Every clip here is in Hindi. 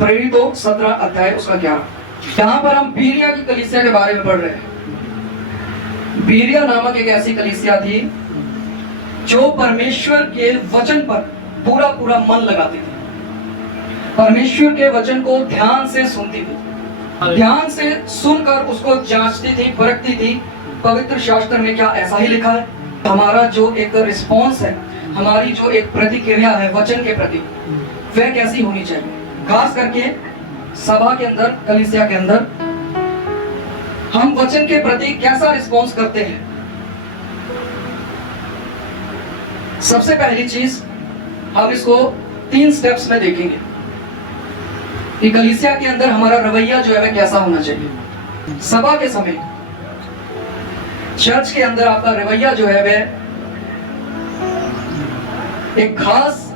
प्रेरितों 17 अध्याय उसका 11। यहाँ पर हम बीरिया की कलीसिया के बारे में पढ़ रहे हैं। बीरिया नामक एक ऐसी कलीसिया थी जो परमेश्वर के वचन पर पूरा पूरा मन लगाती थी, परमेश्वर के वचन को ध्यान से सुनती थी, ध्यान से सुनकर उसको जांचती थी, परखती थी पवित्र शास्त्र में क्या ऐसा ही लिखा है। हमारा जो एक रिस्पॉन्स है, हमारी जो एक प्रतिक्रिया है वचन के प्रति, वह कैसी होनी चाहिए। खास करके सभा के अंदर, कलीसिया के अंदर हम वचन के प्रति कैसा रिस्पॉन्स करते हैं। सबसे पहली चीज हम इसको 3 स्टेप्स में देखेंगे कि कलीसिया के अंदर हमारा रवैया जो है वह कैसा होना चाहिए। सभा के समय, चर्च के अंदर आपका रवैया जो है वह एक खास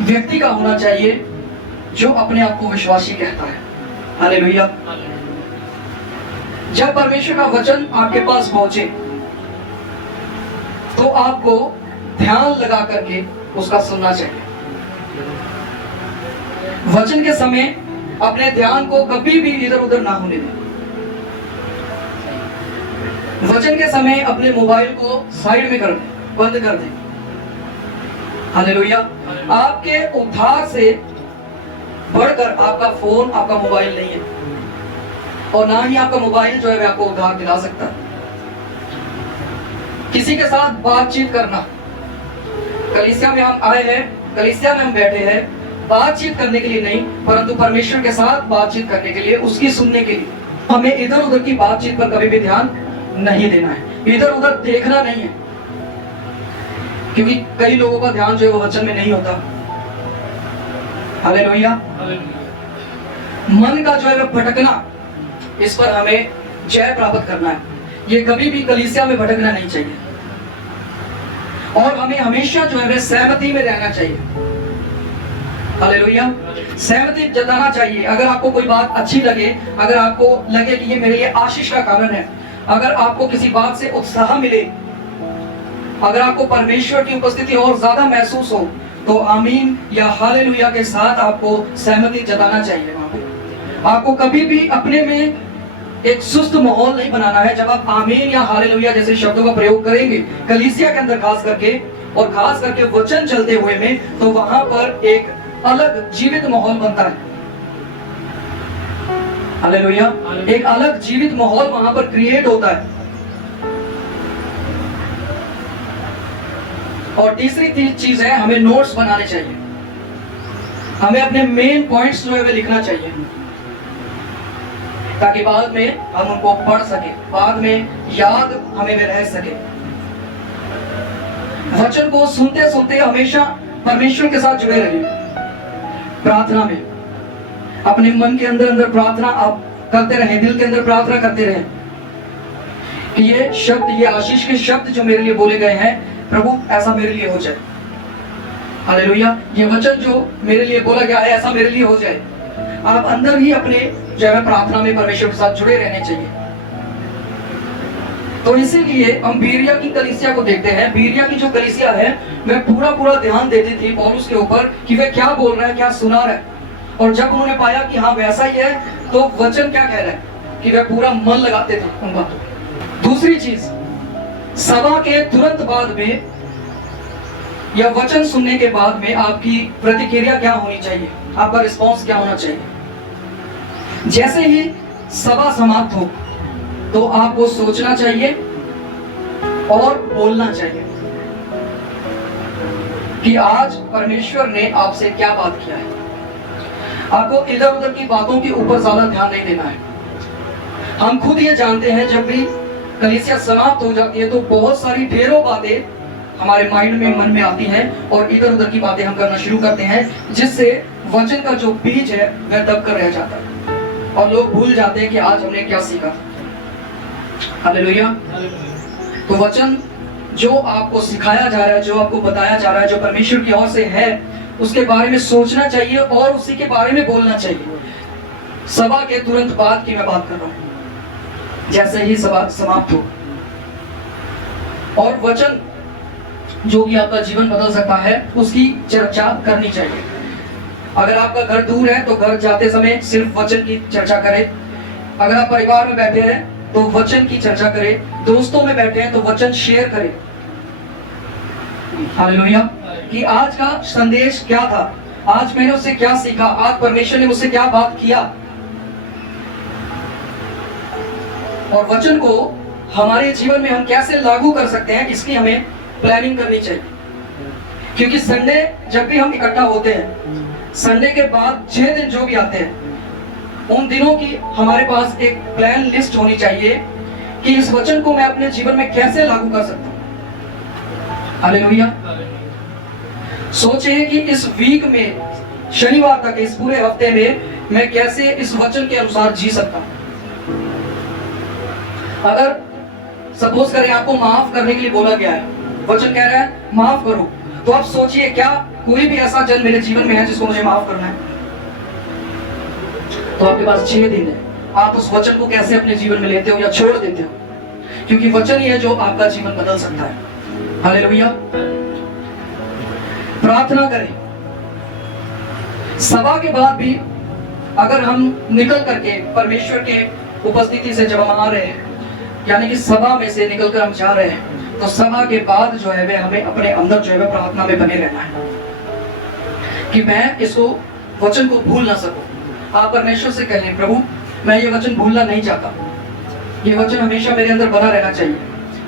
व्यक्ति का होना चाहिए जो अपने आप को विश्वासी कहता है। हालेलुया। जब परमेश्वर का वचन आपके पास पहुंचे तो आपको ध्यान लगा करके उसका सुनना चाहिए। वचन के समय अपने ध्यान को कभी भी इधर उधर ना होने दें। वचन के समय अपने मोबाइल को साइड में कर दें, बंद कर दें। हालेलुया। आपके उद्धार से बढ़कर आपका फोन, आपका मोबाइल नहीं है, और ना ही आपका मोबाइल जो है आपको उद्धार दिला सकता। किसी के साथ बातचीत करना, कलीसिया में हम आए हैं, कलीसिया में हम बैठे हैं बातचीत करने के लिए नहीं, परंतु परमेश्वर के साथ बातचीत करने के लिए, उसकी सुनने के लिए। हमें इधर उधर की बातचीत पर कभी भी ध्यान नहीं देना है, इधर उधर देखना नहीं है, क्योंकि कई लोगों का ध्यान जो है वो वचन में नहीं होता। हालेलुया। मन का जो है वो भटकना, इस पर हमें जय प्राप्त करना है। ये कभी भी कलीसिया में भटकना नहीं चाहिए, और हमें हमेशा जो है वह सहमति में रहना चाहिए। हालेलुया। सहमति जताना चाहिए। अगर आपको कोई बात अच्छी लगे, अगर आपको लगे कि ये मेरे लिए आशीष का कारण है, अगर आपको किसी बात से उत्साह मिले, अगर आपको परमेश्वर की उपस्थिति और ज्यादा महसूस हो, तो आमीन या हालेलुया के साथ आपको सहमति जताना चाहिए। वहां पे आपको कभी भी अपने में एक सुस्त माहौल नहीं बनाना है। जब आप आमीन या हालेलुया जैसे शब्दों का प्रयोग करेंगे कलीसिया के अंदर, खास करके और खास करके वचन चलते हुए में, तो वहां पर एक अलग जीवित माहौल बनता है। हालेलुया। एक अलग जीवित माहौल वहां पर क्रिएट होता है। और तीसरी चीज है, हमें नोट्स बनाने चाहिए। हमें अपने मेन पॉइंट्स जो है वे लिखना चाहिए, ताकि बाद में हम उनको पढ़ सके, बाद में याद हमें रह सके। वचन को सुनते सुनते हमेशा परमेश्वर के साथ जुड़े रहिए। प्रार्थना में अपने मन के अंदर अंदर प्रार्थना आप करते रहे, दिल के अंदर प्रार्थना करते रहे कि ये शब्द, ये आशीष के शब्द जो मेरे लिए बोले गए हैं, प्रभु ऐसा मेरे लिए हो जाए। हालेलुया। ये वचन जो मेरे लिए बोला गया है ऐसा मेरे लिए हो जाए। आप अंदर ही अपने जो है प्रार्थना में परमेश्वर के साथ जुड़े रहने चाहिए। तो इसीलिए हम बीरिया की कलीसिया को देखते हैं। बीरिया की जो कलीसिया है वह पूरा ध्यान देती थी पौलुस के ऊपर कि वह क्या बोल रहा है, क्या सुना रहा है। और जब उन्होंने पाया कि हाँ वैसा ही है, तो वचन क्या कह रहा है कि वह पूरा मन लगाते थे उन बातों में। दूसरी चीज, सभा के तुरंत बाद में या वचन सुनने के बाद में आपकी प्रतिक्रिया क्या होनी चाहिए, आपका रिस्पॉन्स क्या होना चाहिए। जैसे ही सभा समाप्त हो तो आपको सोचना चाहिए और बोलना चाहिए कि आज परमेश्वर ने आपसे क्या बात किया है। आपको इधर उधर की बातों के ऊपर ज्यादा ध्यान नहीं देना है। हम खुद ये जानते हैं, जब भी कलीसिया समाप्त हो जाती है तो बहुत सारी ढेरों बातें हमारे माइंड में, मन में आती हैं, और इधर उधर की बातें हम करना शुरू करते हैं, जिससे वचन का जो बीज है वह दबकर रह जाता है और लोग भूल जाते हैं कि आज हमने क्या सीखा। हालेलुया। तो वचन जो आपको सिखाया जा रहा है, जो आपको बताया जा रहा है, जो परमेश्वर की ओर से है, उसके बारे में सोचना चाहिए और उसी के बारे में बोलना चाहिए। सभा के तुरंत बाद की मैं बात कर रहा हूं, जैसे ही सभा समाप्त हो। और वचन जो कि आपका जीवन बदल सकता है, उसकी चर्चा करनी चाहिए। अगर आपका घर दूर है तो घर जाते समय सिर्फ वचन की चर्चा करें। अगर आप परिवार में बैठे हैं तो वचन की चर्चा करें। दोस्तों में बैठे हैं तो वचन शेयर करें। हालेलुया। कि आज का संदेश क्या था, आज मैंने उससे क्या सीखा, आज परमेश्वर ने मुझसे क्या बात किया। और वचन को हमारे जीवन में हम कैसे लागू कर सकते हैं, इसकी हमें प्लानिंग करनी चाहिए। क्योंकि संडे जब भी हम इकट्ठा होते हैं, संडे के बाद 6 दिन जो भी आते हैं, उन दिनों की हमारे पास एक प्लान लिस्ट होनी चाहिए कि इस वचन को मैं अपने जीवन में कैसे लागू कर सकता हूं। हालेलुया। सोचिए कि इस वीक में, शनिवार तक, इस पूरे हफ्ते में मैं कैसे इस वचन के अनुसार जी सकता हूं। अगर सपोज करें आपको माफ करने के लिए बोला गया है, वचन कह रहा है माफ करो, तो आप सोचिए क्या कोई भी ऐसा जन मेरे जीवन में है जिसको मुझे माफ करना है? तो आपके पास 6 दिन है, आप उस वचन को कैसे अपने जीवन में लेते हो या छोड़ देते हो? क्योंकि वचन ही है जो आपका जीवन बदल सकता है। हालेलुया। प्रार्थना करें। सभा के बाद भी अगर हम निकल करके परमेश्वर के उपस्थिति से जब हम आ रहे हैं, यानी कि सभा में से निकलकर हम जा रहे हैं, तो सभा के बाद जो है वे हमें अपने अंदर जो है वे प्रार्थना में बने रहना है कि मैं इसको वचन को भूल ना सकूं। आप परमेश्वर से कहें, प्रभु मैं ये वचन भूलना नहीं चाहता, ये वचन हमेशा मेरे अंदर बना रहना चाहिए।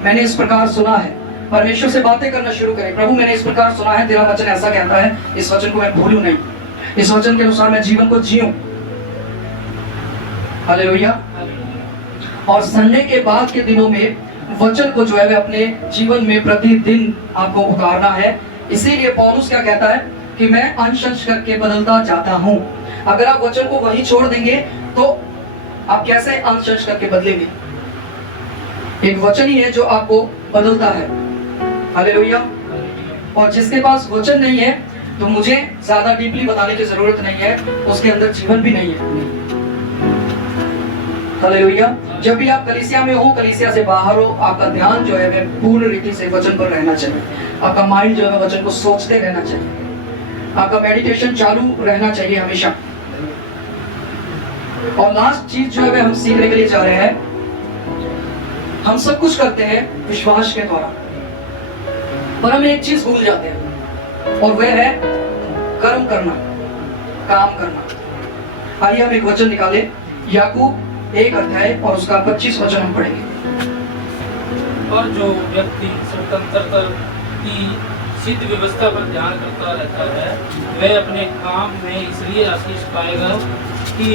मैंने इस प्रकार सुना है। परमेश्वर से बातें करना शुरू करें, प्रभु मैंने इस प्रकार सुना है, तेरा वचन ऐसा कहता है, इस वचन को मैं भूलूं नहीं, इस वचन के अनुसार मैं जीवन को जीऊं। हालेलुया। और संडे के बाद के दिनों में वचन को जो है अपने जीवन में प्रतिदिन आपको उतारना है। इसीलिए पौलुस क्या कहता है कि मैं अंश अंश करके बदलता जाता हूं। अगर आप वचन को वहीं छोड़ देंगे तो आप कैसे अंश अंश करके बदलेंगे? एक वचन ही है जो आपको बदलता है। हालेलुया। और जिसके पास वचन नहीं है, तो मुझे ज्यादा डीपली बताने की जरूरत नहीं है, उसके अंदर जीवन भी नहीं है। हालेलुया। जब भी आप कलीसिया में हो, कलीसिया से बाहर हो, आपका ध्यान जो है वह पूर्ण रीति से वचन पर रहना चाहिए। आपका माइंड जो है वचन को सोचते रहना चाहिए। आपका मेडिटेशन चालू रहना चाहिए हमेशा। और लास्ट चीज जो है वह हम सीखने के लिए जा रहे हैं, हम सब कुछ करते हैं विश्वास के द्वारा, पर हम एक चीज भूल जाते हैं और वह है कर्म करना, काम करना। आइए हम एक वचन निकाले, याकूब 1 अध्याय और उसका 25 वचन हम पढ़ेंगे। और जो व्यक्ति स्वतंत्रता की सिद्ध व्यवस्था पर ध्यान करता रहता है, वह अपने काम में इसलिए आशीष पाएगा कि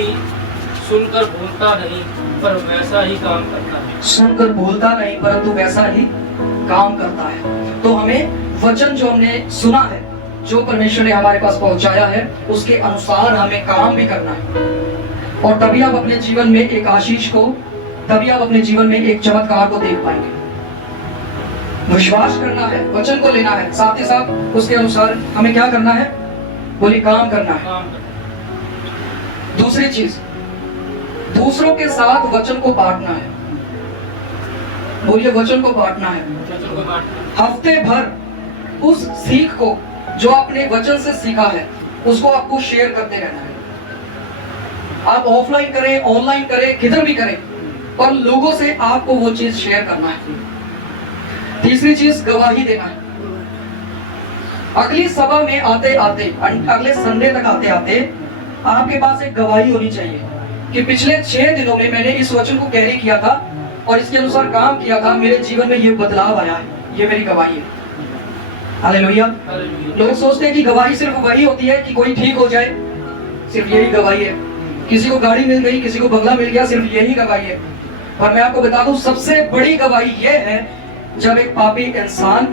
सुनकर भूलता नहीं पर वैसा ही काम करता है। सुनकर भूलता नहीं परंतु वैसा ही काम करता है। तो हमें वचन जो हमने सुना है, जो परमेश्वर ने हमारे पास पहुंचाया है, उसके अनुसार हमें काम भी करना है। और तभी आप अपने जीवन में एक आशीष को, तभी आप अपने जीवन में एक चमत्कार को देख पाएंगे। विश्वास करना है, वचन को लेना है, साथ ही साथ उसके अनुसार हमें क्या करना है? बोलिए काम करना है। दूसरी चीज, दूसरों के साथ वचन को बांटना है। बोलिए वचन को बांटना है। हफ्ते भर उस सीख को जो आपने वचन से सीखा है, उसको आपको शेयर करते रहना है। आप ऑफलाइन करें, ऑनलाइन करें, किधर भी करें, पर लोगों से आपको वो चीज शेयर करना है। तीसरी चीज, गवाही देना है। अगली सभा में आते आते, अगले संडे तक आते आते आपके पास एक गवाही होनी चाहिए कि पिछले 6 दिनों में मैंने इस वचन को कैरी किया था और इसके अनुसार काम किया था, मेरे जीवन में ये बदलाव आया है, ये मेरी गवाही है। हालेलुया। लोग सोचते हैं कि गवाही सिर्फ वही होती है कि कोई ठीक हो जाए, सिर्फ यही गवाही है। किसी को गाड़ी मिल गई, किसी को बंगला मिल गया, सिर्फ यही गवाही है। पर मैं आपको बता दूं, सबसे बड़ी गवाही यह है जब एक पापी इंसान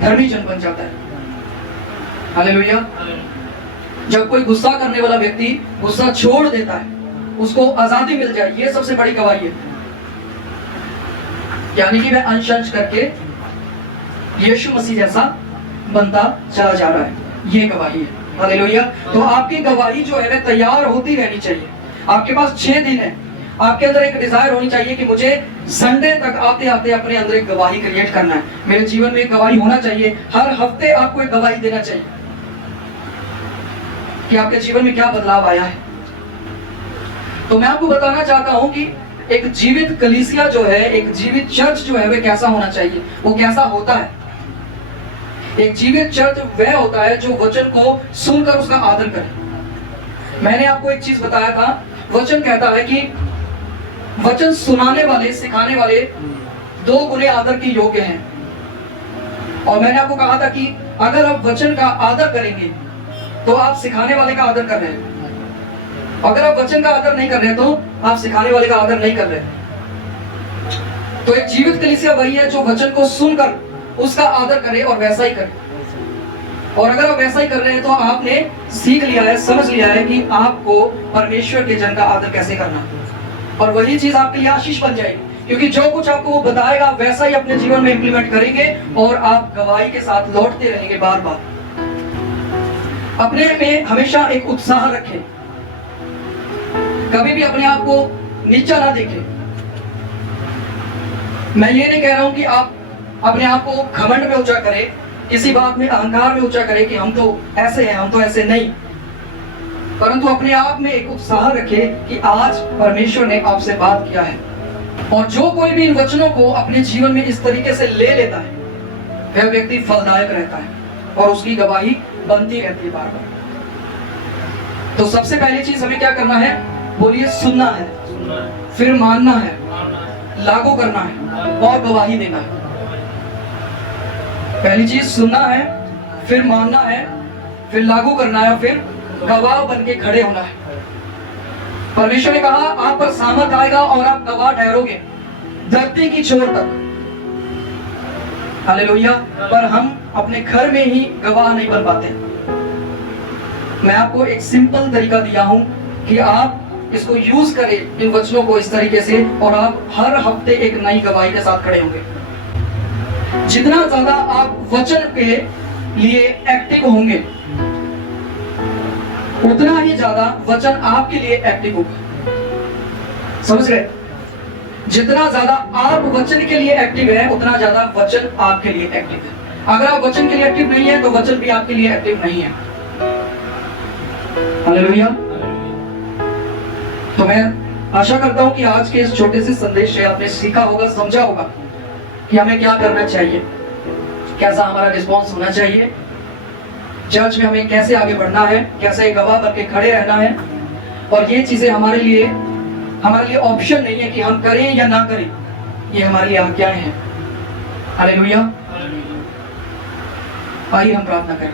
धर्मी जन बन जाता है। हालेलुया। जब कोई गुस्सा करने वाला व्यक्ति गुस्सा छोड़ देता है, उसको आजादी मिल जाए, ये सबसे बड़ी गवाही है। यानी कि वह अंश अंश करके यीशु मसीह जैसा बनता चला जा रहा है, ये गवाही है। हालेलुया। तो आपकी गवाही जो है वह तैयार होती रहनी चाहिए। आपके पास 6 दिन है, आपके अंदर एक डिजायर होनी चाहिए कि मुझे संडे तक आते आते अपने अंदर एक गवाही क्रिएट करना है। मेरे जीवन में एक गवाही होना चाहिए। हर हफ्ते आपको एक गवाही देना चाहिए। कि आपके जीवन में क्या बदलाव आया है। तो मैं आपको बताना चाहता हूं कि एक जीवित कलीसिया जो है, एक जीवित चर्च जो है, वह कैसा होना चाहिए, वो कैसा होता है। एक जीवित चर्च वह होता है जो वचन को सुनकर उसका आदर करे। मैंने आपको एक चीज बताया था, वचन कहता है कि वचन सुनाने वाले, सिखाने वाले 2 गुने आदर के योग्य हैं। और मैंने आपको कहा था कि अगर आप वचन का आदर करेंगे तो आप सिखाने वाले का आदर कर रहे हैं, अगर आप वचन का आदर नहीं कर रहे तो आप सिखाने वाले का आदर नहीं कर रहे। तो एक जीवित कलीसिया वही है जो वचन को सुनकर उसका आदर करे और वैसा ही करे। और अगर आप वैसा ही कर रहे हैं तो आपने सीख लिया है, समझ लिया है कि आपको परमेश्वर के जन का आदर कैसे करना है। और वही चीज आपके लिए आशीष बन जाएगी, क्योंकि जो कुछ आपको वो बताएगा वैसा ही अपने जीवन में इंप्लीमेंट करेंगे और आप गवाही के साथ लौटते रहेंगे बार बार। अपने में हमेशा एक उत्साह रखें, कभी भी अपने आप को नीचा ना देखें। मैं ये नहीं कह रहा हूं कि आप अपने आप को घमंड में ऊंचा करें, किसी बात में अहंकार में ऊंचा करें कि हम तो ऐसे हैं, हम तो ऐसे नहीं, परंतु अपने आप में एक उत्साह रखें कि आज परमेश्वर ने आपसे बात किया है। और जो कोई भी इन वचनों को अपने जीवन में इस तरीके से ले लेता है वह व्यक्ति फलदायक रहता है और उसकी गवाही बनती रहती है बार बार। तो सबसे पहली चीज हमें क्या करना है, बोलिए, सुनना है, फिर मानना है, लागू करना है और गवाही देना है। पहली चीज सुनना है, फिर मानना है, फिर लागू करना है और फिर गवाह बन के खड़े होना है। परमेश्वर ने कहा आप पर सामर्थ आएगा और आप गवाह ठहरोगे धरती की छोर तक। हालेलुया। पर हम अपने घर में ही गवाह नहीं बन पाते। मैं आपको एक सिंपल तरीका दिया हूं कि आप इसको यूज करें, इन वचनों को इस तरीके से, और आप हर हफ्ते एक नई गवाही के साथ खड़े होंगे। जितना ज्यादा आप वचन के लिए एक्टिव होंगे उतना ही ज्यादा वचन आपके लिए एक्टिव होगा। समझ गए? जितना ज्यादा आप वचन के लिए एक्टिव है उतना ज्यादा वचन आपके लिए एक्टिव है। अगर आप वचन के लिए एक्टिव नहीं है तो वचन भी आपके लिए एक्टिव नहीं है। हालेलुया। तो मैं आशा करता हूं कि आज के इस छोटे से संदेश से आपने सीखा होगा, समझा होगा कि हमें क्या करना चाहिए, कैसा हमारा रिस्पॉन्स होना चाहिए, चर्च में हमें कैसे आगे बढ़ना है, कैसे गवाह बनके खड़े रहना है। और ये चीजें हमारे लिए ऑप्शन नहीं है कि हम करें या ना करें, ये हमारे लिए आज्ञाएं हैं। हालेलुया। आइए हम प्रार्थना करें।